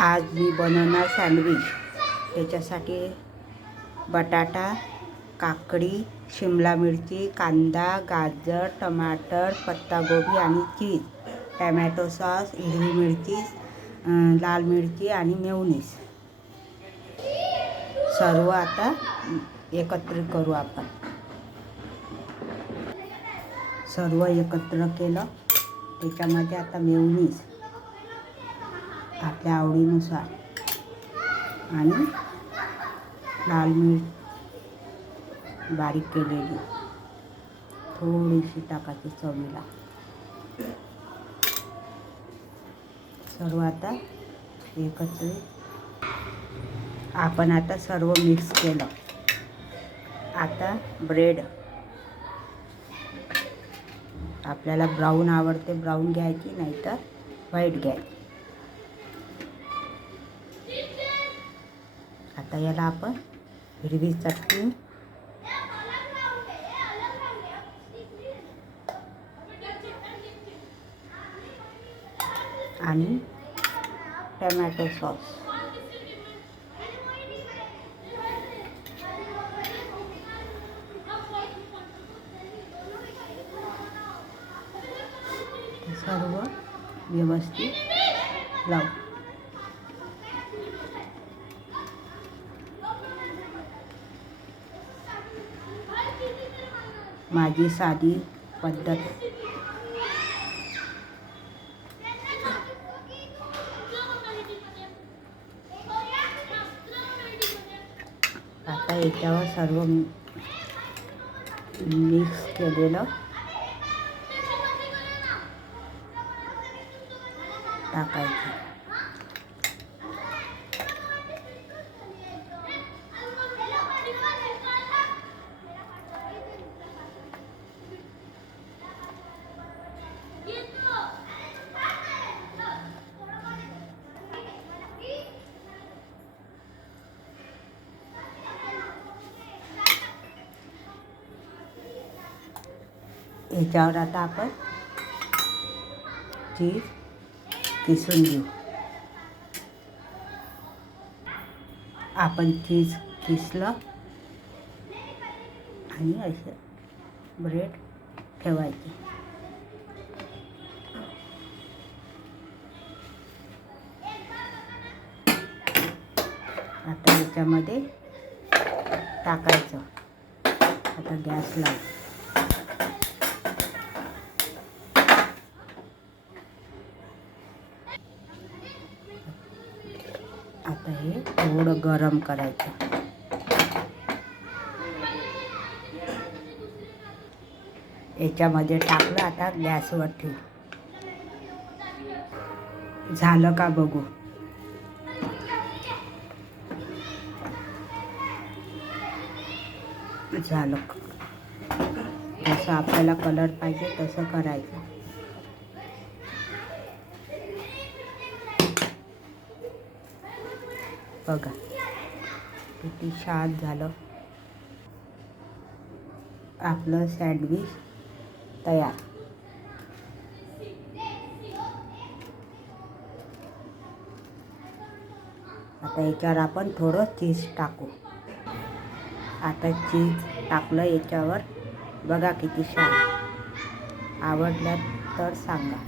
आज मी बनवणार सँडविच। त्याच्यासाठी बटाटा, काकडी, शिमला मिरची, कांदा, गाजर, टमाटर, पत्तागोबी आणि चीज, टमॅटो सॉस, हिरवी मिरची, लाल मिरची आणि मेयोनीज सर्व आता एकत्र करू आपण। सर्व एकत्र केलं। त्याच्यामध्ये आता मेयोनीज आपल्या आवडीनुसार आणि लाल मिर्च बारीक केलेली थोडीशी टाकायची चवीला। सर्व आता एकत्र आपण आता सर्व मिक्स केलं। आता ब्रेड आपल्याला ब्राऊन आवडते, ब्राऊन घ्यायची, नाहीतर व्हाईट घ्यायची। आता याला आपण हिरवी चटणी आणि टमॅटो सॉस सर्व व्यवस्थित लावू। माझी साधी पद्धत। आता याच्यावर सर्व मिक्स केलेलं टाकायचं। याच्यावर आता आपण चीज किसून घेऊ। आपण चीज किसलं आणि असे ब्रेड ठेवायचे। आता याच्यामध्ये टाकायचं। आता गॅस लावू। आता हे थोडं गरम करायचं। याच्यामध्ये टाकलं। आता गॅसवर ठेवू। झालं का बघू। झालं। जसं आपल्याला कलर पाहिजे तसं करायचं। बघा किती छान झालं। आपलं सँडविच तयार। आता याच्यावर आपण थोडं चीज टाकू। आता चीज टाकलं याच्यावर। बघा किती छान। आवडलं तर सांगा।